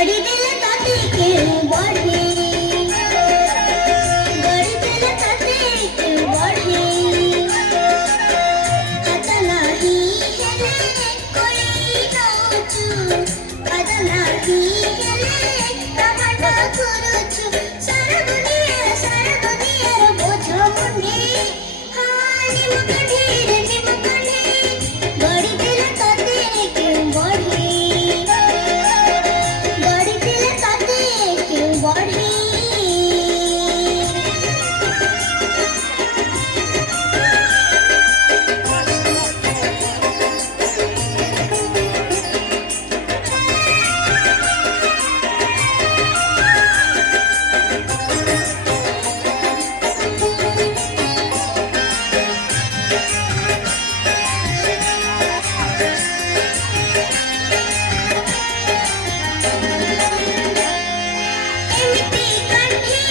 गड़ी दिल ताते क्यों बढ़े गड़ी दिल ताते क्यों बढ़े आता नहीं हेले कोई नौचू आता नहीं हेले टमाटा कुरुचू सारा दुनिया रो बोझो मुंडे हाँ निमकंढे गड़ी दिल ताते क्यों बढ़े गड़ी दिल ताते क्यों बढ़े एमिति कंठी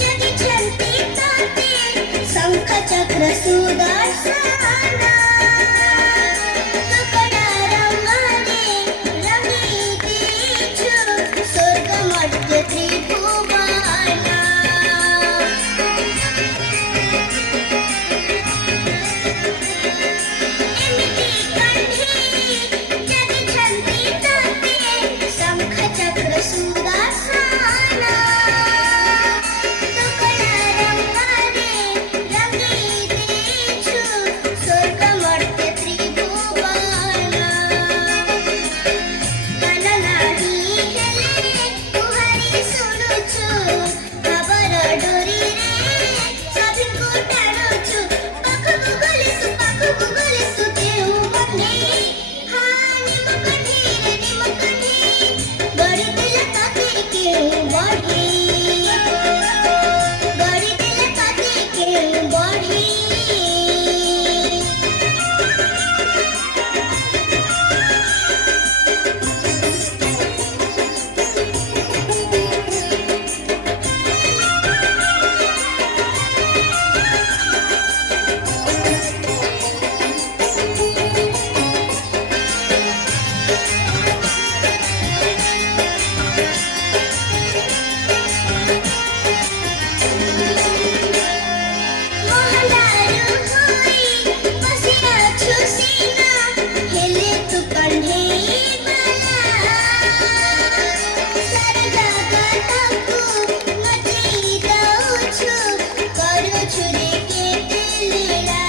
जदि चलती ताते शंख चक्र सुदर्शना तुकड़ा रंगाने रंगी दीछु स्वर्ग मध्य त्रिभुवना एमिति कंठी जदि चलती ताते शंख चक्र सुदर्शना तुकड़ा रंगाने रंगी दीछु स्वर्ग मध्य त्रिभुवना कान नाही हेले तुहारी शुणुछु खबर डोरी रे सभिଙ୍କୁ टाणुछु पाखକୁ गलिसु केहୁ बने हाँ निमकंढे गड़ी दिल ताते क्यों बढ़े गड़ी दिल ताते क्यों बढ़े मोहलारू होई बसियाछु सीना हेले तू कंढे बाला सारा जगतକୁ नचेई दउछु करूछु रे केते लीला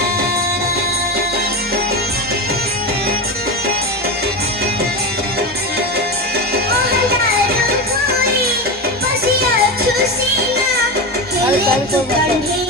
मोहलारू होई बसियाछु सीना हेले तू कंढे